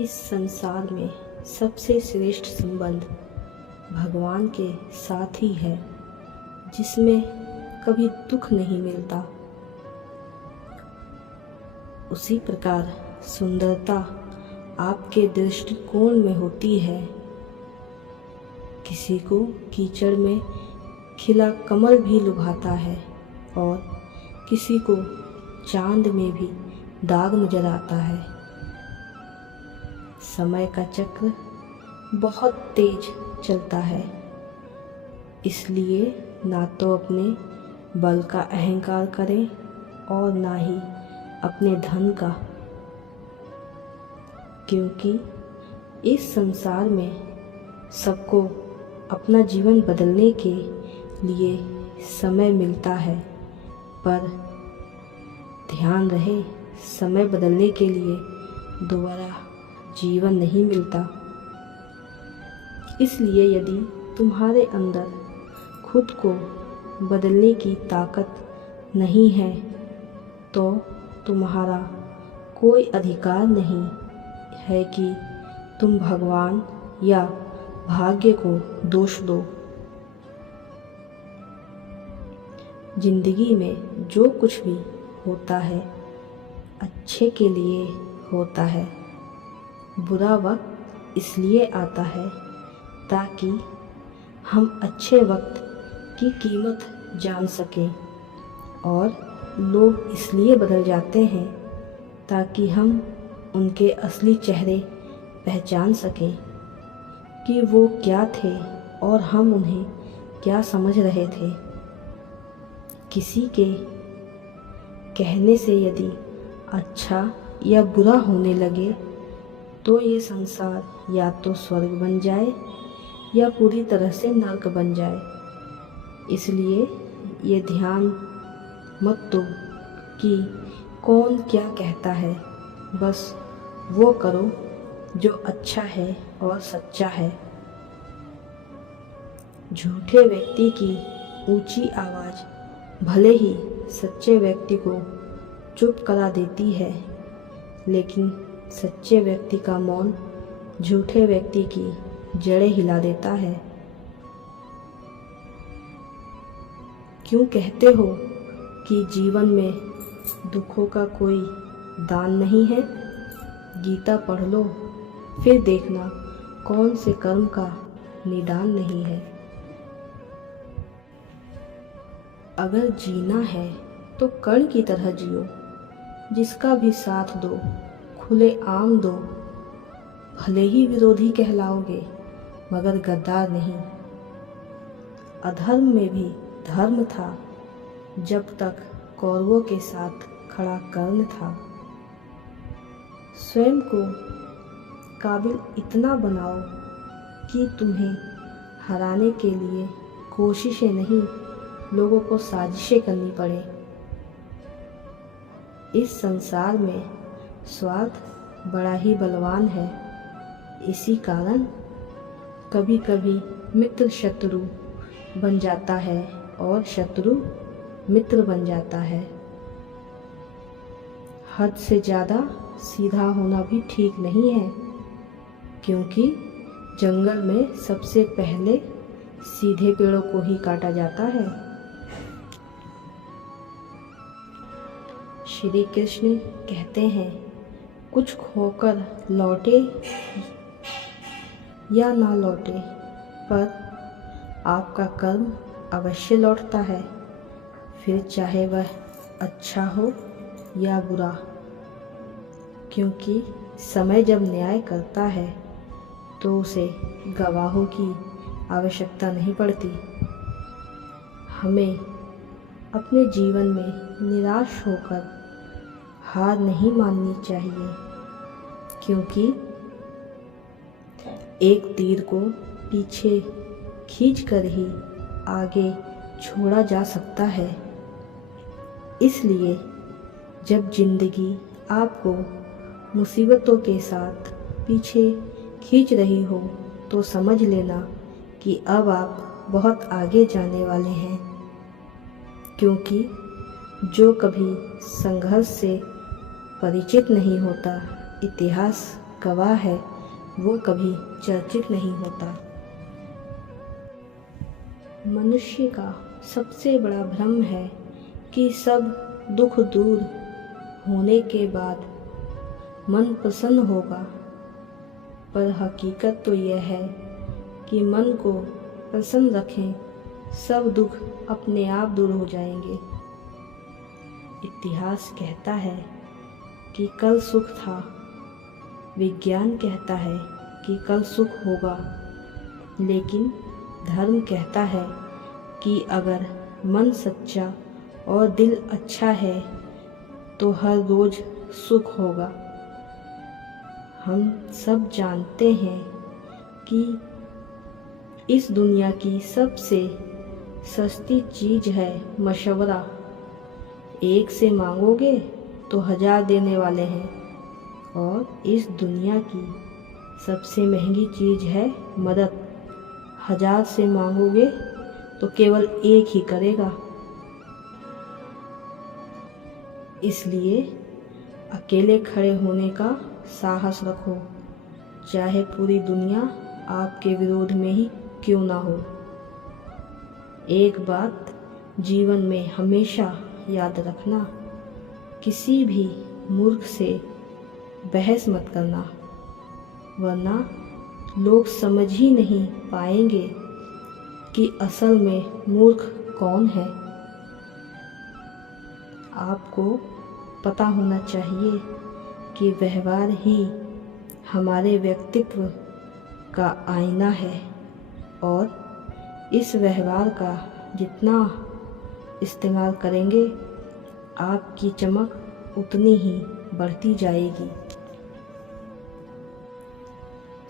इस संसार में सबसे श्रेष्ठ संबंध भगवान के साथ ही है, जिसमें कभी दुख नहीं मिलता। उसी प्रकार सुंदरता आपके दृष्टिकोण में होती है। किसी को कीचड़ में खिला कमल भी लुभाता है और किसी को चांद में भी दाग नजर आता है। समय का चक्र बहुत तेज चलता है, इसलिए ना तो अपने बल का अहंकार करें और ना ही अपने धन का, क्योंकि इस संसार में सबको अपना जीवन बदलने के लिए समय मिलता है, पर ध्यान रहे समय बदलने के लिए दोबारा जीवन नहीं मिलता। इसलिए यदि तुम्हारे अंदर खुद को बदलने की ताकत नहीं है तो तुम्हारा कोई अधिकार नहीं है कि तुम भगवान या भाग्य को दोष दो। जिंदगी में जो कुछ भी होता है अच्छे के लिए होता है। बुरा वक्त इसलिए आता है ताकि हम अच्छे वक्त की कीमत जान सकें, और लोग इसलिए बदल जाते हैं ताकि हम उनके असली चेहरे पहचान सकें कि वो क्या थे और हम उन्हें क्या समझ रहे थे। किसी के कहने से यदि अच्छा या बुरा होने लगे तो ये संसार या तो स्वर्ग बन जाए या पूरी तरह से नर्क बन जाए। इसलिए ये ध्यान मत दो कि कौन क्या कहता है, बस वो करो जो अच्छा है और सच्चा है। झूठे व्यक्ति की ऊंची आवाज़ भले ही सच्चे व्यक्ति को चुप करा देती है, लेकिन सच्चे व्यक्ति का मौन झूठे व्यक्ति की जड़ें हिला देता है। क्यों कहते हो कि जीवन में दुखों का कोई दान नहीं है? गीता पढ़ लो, फिर देखना कौन से कर्म का निदान नहीं है। अगर जीना है तो कर्ण की तरह जियो, जिसका भी साथ दो, खुले आम दो। भले ही विरोधी कहलाओगे मगर गद्दार नहीं। अधर्म में भी धर्म था जब तक कौरवों के साथ खड़ा कर्ण था। स्वयं को काबिल इतना बनाओ कि तुम्हें हराने के लिए कोशिशें नहीं, लोगों को साजिशें करनी पड़े। इस संसार में स्वार्थ बड़ा ही बलवान है। इसी कारण कभी कभी मित्र शत्रु बन जाता है और शत्रु मित्र बन जाता है। हद से ज़्यादा सीधा होना भी ठीक नहीं है, क्योंकि जंगल में सबसे पहले सीधे पेड़ों को ही काटा जाता है। श्री कृष्ण कहते हैं, कुछ खोकर लौटे या ना लौटे, पर आपका कर्म अवश्य लौटता है, फिर चाहे वह अच्छा हो या बुरा। क्योंकि समय जब न्याय करता है तो उसे गवाहों की आवश्यकता नहीं पड़ती। हमें अपने जीवन में निराश होकर हार नहीं माननी चाहिए, क्योंकि एक तीर को पीछे खींचकर ही आगे छोड़ा जा सकता है। इसलिए जब जिंदगी आपको मुसीबतों के साथ पीछे खींच रही हो तो समझ लेना कि अब आप बहुत आगे जाने वाले हैं, क्योंकि जो कभी संघर्ष से परिचित नहीं होता, इतिहास गवाह है वो कभी चर्चित नहीं होता। मनुष्य का सबसे बड़ा भ्रम है कि सब दुख दूर होने के बाद मन प्रसन्न होगा, पर हकीकत तो यह है कि मन को प्रसन्न रखें, सब दुख अपने आप दूर हो जाएंगे। इतिहास कहता है कि कल सुख था, विज्ञान कहता है कि कल सुख होगा, लेकिन धर्म कहता है कि अगर मन सच्चा और दिल अच्छा है तो हर रोज सुख होगा। हम सब जानते हैं कि इस दुनिया की सबसे सस्ती चीज़ है मशवरा। एक से मांगोगे तो 1000 देने वाले हैं, और इस दुनिया की सबसे महंगी चीज़ है मदद। 1000 से मांगोगे तो केवल एक ही करेगा। इसलिए अकेले खड़े होने का साहस रखो, चाहे पूरी दुनिया आपके विरोध में ही क्यों ना हो। एक बात जीवन में हमेशा याद रखना, किसी भी मूर्ख से बहस मत करना, वरना लोग समझ ही नहीं पाएंगे कि असल में मूर्ख कौन है। आपको पता होना चाहिए कि व्यवहार ही हमारे व्यक्तित्व का आईना है, और इस व्यवहार का जितना इस्तेमाल करेंगे आपकी चमक उतनी ही बढ़ती जाएगी।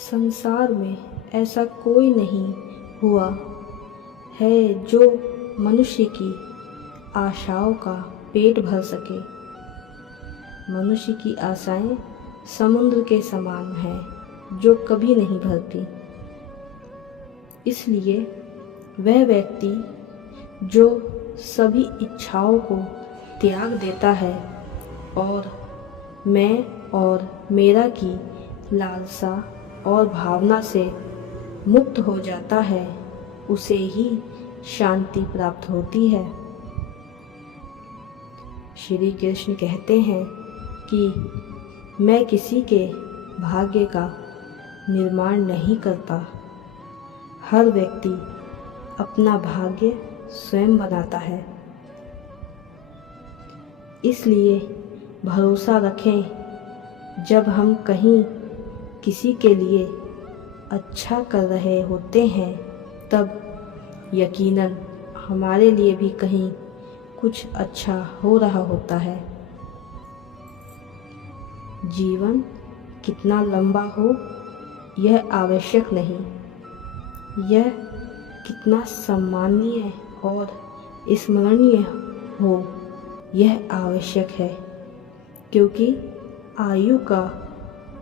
संसार में ऐसा कोई नहीं हुआ है जो मनुष्य की आशाओं का पेट भर सके। मनुष्य की आशाएं समुद्र के समान हैं जो कभी नहीं भरती। इसलिए वह व्यक्ति जो सभी इच्छाओं को त्याग देता है और मैं और मेरा की लालसा और भावना से मुक्त हो जाता है, उसे ही शांति प्राप्त होती है। श्री कृष्ण कहते हैं कि मैं किसी के भाग्य का निर्माण नहीं करता, हर व्यक्ति अपना भाग्य स्वयं बनाता है। इसलिए भरोसा रखें, जब हम कहीं किसी के लिए अच्छा कर रहे होते हैं तब यकीनन हमारे लिए भी कहीं कुछ अच्छा हो रहा होता है। जीवन कितना लंबा हो यह आवश्यक नहीं, यह कितना सम्माननीय और स्मरणीय हो यह आवश्यक है, क्योंकि आयु का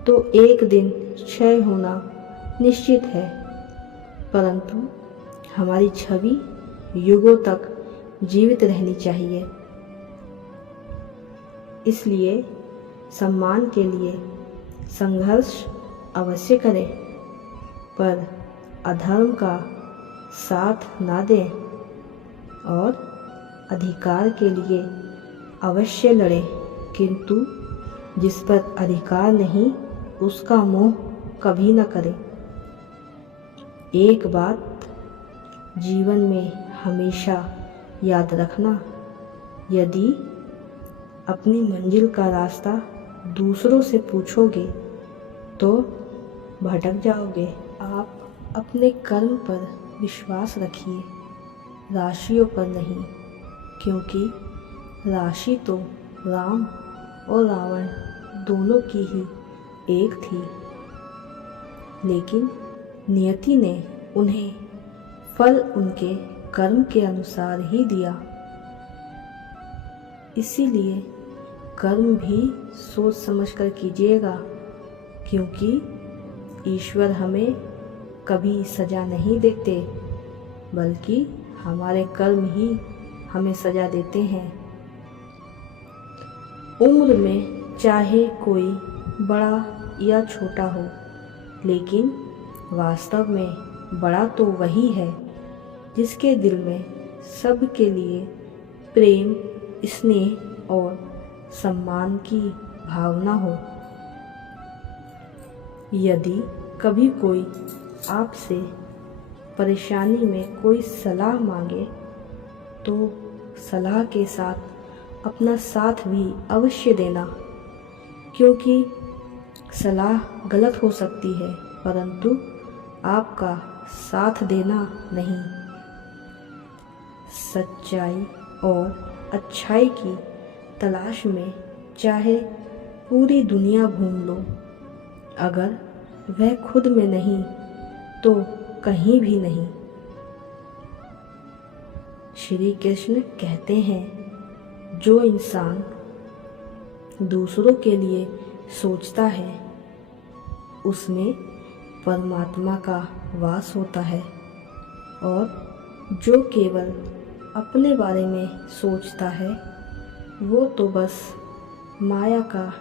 तो एक दिन क्षय होना निश्चित है, परंतु हमारी छवि युगों तक जीवित रहनी चाहिए। इसलिए सम्मान के लिए संघर्ष अवश्य करें, पर अधर्म का साथ ना दें, और अधिकार के लिए अवश्य लड़ें, किंतु जिस पर अधिकार नहीं उसका मोह कभी न करें। एक बात जीवन में हमेशा याद रखना, यदि अपनी मंजिल का रास्ता दूसरों से पूछोगे तो भटक जाओगे। आप अपने कर्म पर विश्वास रखिए, राशियों पर नहीं, क्योंकि राशि तो राम और रावण दोनों की ही एक थी, लेकिन नियति ने उन्हें फल उनके कर्म के अनुसार ही दिया। इसीलिए कर्म भी सोच समझकर कीजिएगा, क्योंकि ईश्वर हमें कभी सजा नहीं देते, बल्कि हमारे कर्म ही हमें सजा देते हैं। उम्र में चाहे कोई बड़ा या छोटा हो, लेकिन वास्तव में बड़ा तो वही है जिसके दिल में सबके लिए प्रेम, स्नेह और सम्मान की भावना हो। यदि कभी कोई आपसे परेशानी में कोई सलाह मांगे तो सलाह के साथ अपना साथ भी अवश्य देना, क्योंकि सलाह गलत हो सकती है परंतु आपका साथ देना नहीं। सच्चाई और अच्छाई की तलाश में चाहे पूरी दुनिया घूम लो, अगर वह खुद में नहीं तो कहीं भी नहीं। श्री कृष्ण कहते हैं, जो इंसान दूसरों के लिए सोचता है उसमें परमात्मा का वास होता है, और जो केवल अपने बारे में सोचता है वो तो बस माया का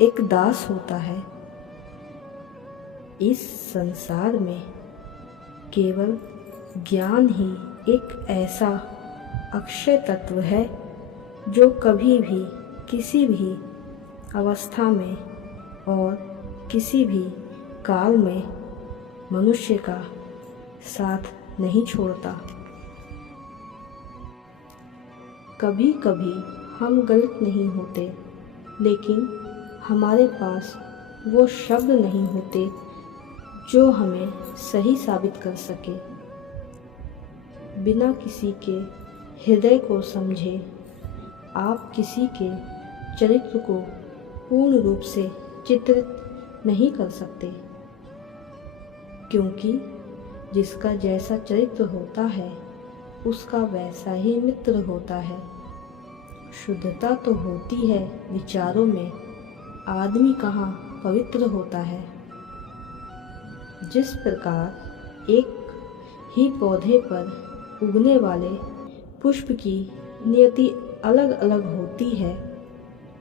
एक दास होता है। इस संसार में केवल ज्ञान ही एक ऐसा अक्षय तत्व है जो कभी भी किसी भी अवस्था में और किसी भी काल में मनुष्य का साथ नहीं छोड़ता। कभी कभी हम गलत नहीं होते, लेकिन हमारे पास वो शब्द नहीं होते जो हमें सही साबित कर सके। बिना किसी के हृदय को समझे आप किसी के चरित्र को पूर्ण रूप से चित्रित नहीं कर सकते, क्योंकि जिसका जैसा चरित्र होता है उसका वैसा ही मित्र होता है। शुद्धता तो होती है विचारों में, आदमी कहाँ पवित्र होता है। जिस प्रकार एक ही पौधे पर उगने वाले पुष्प की नियति अलग अलग होती है,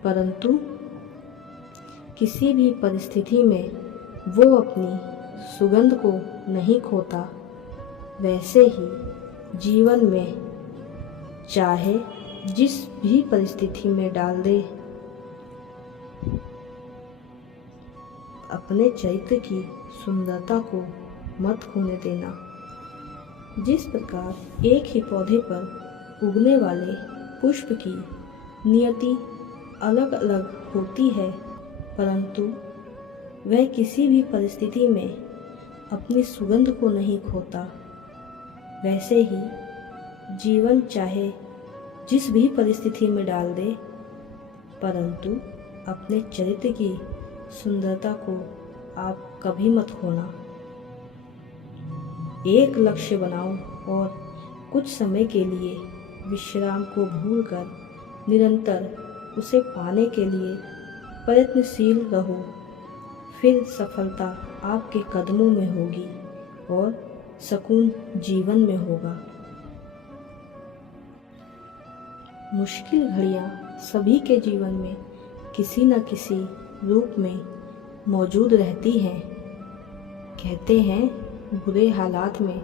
परंतु किसी भी परिस्थिति में वो अपनी सुगंध को नहीं खोता, वैसे ही जीवन में चाहे जिस भी परिस्थिति में डाल दे, अपने चरित्र की सुंदरता को मत खोने देना। जिस प्रकार एक ही पौधे पर उगने वाले पुष्प की नियति अलग अलग होती है, परंतु वह किसी भी परिस्थिति में अपनी सुगंध को नहीं खोता, वैसे ही जीवन चाहे जिस भी परिस्थिति में डाल दे, परंतु अपने चरित्र की सुंदरता को आप कभी मत खोना। एक लक्ष्य बनाओ और कुछ समय के लिए विश्राम को भूलकर निरंतर उसे पाने के लिए प्रयत्नशील रहो। फिर सफलता आपके कदमों में होगी और सुकून जीवन में होगा। मुश्किल घड़ियाँ सभी के जीवन में किसी न किसी रूप में मौजूद रहती हैं। कहते हैं बुरे हालात में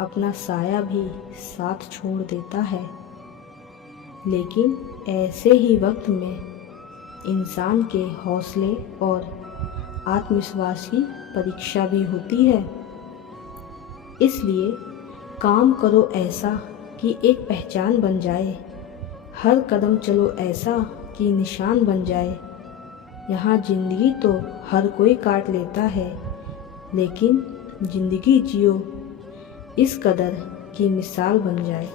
अपना साया भी साथ छोड़ देता है, लेकिन ऐसे ही वक्त में इंसान के हौसले और आत्मविश्वास की परीक्षा भी होती है। इसलिए काम करो ऐसा कि एक पहचान बन जाए, हर कदम चलो ऐसा कि निशान बन जाए। यहाँ जिंदगी तो हर कोई काट लेता है, लेकिन जिंदगी जियो इस कदर की मिसाल बन जाए।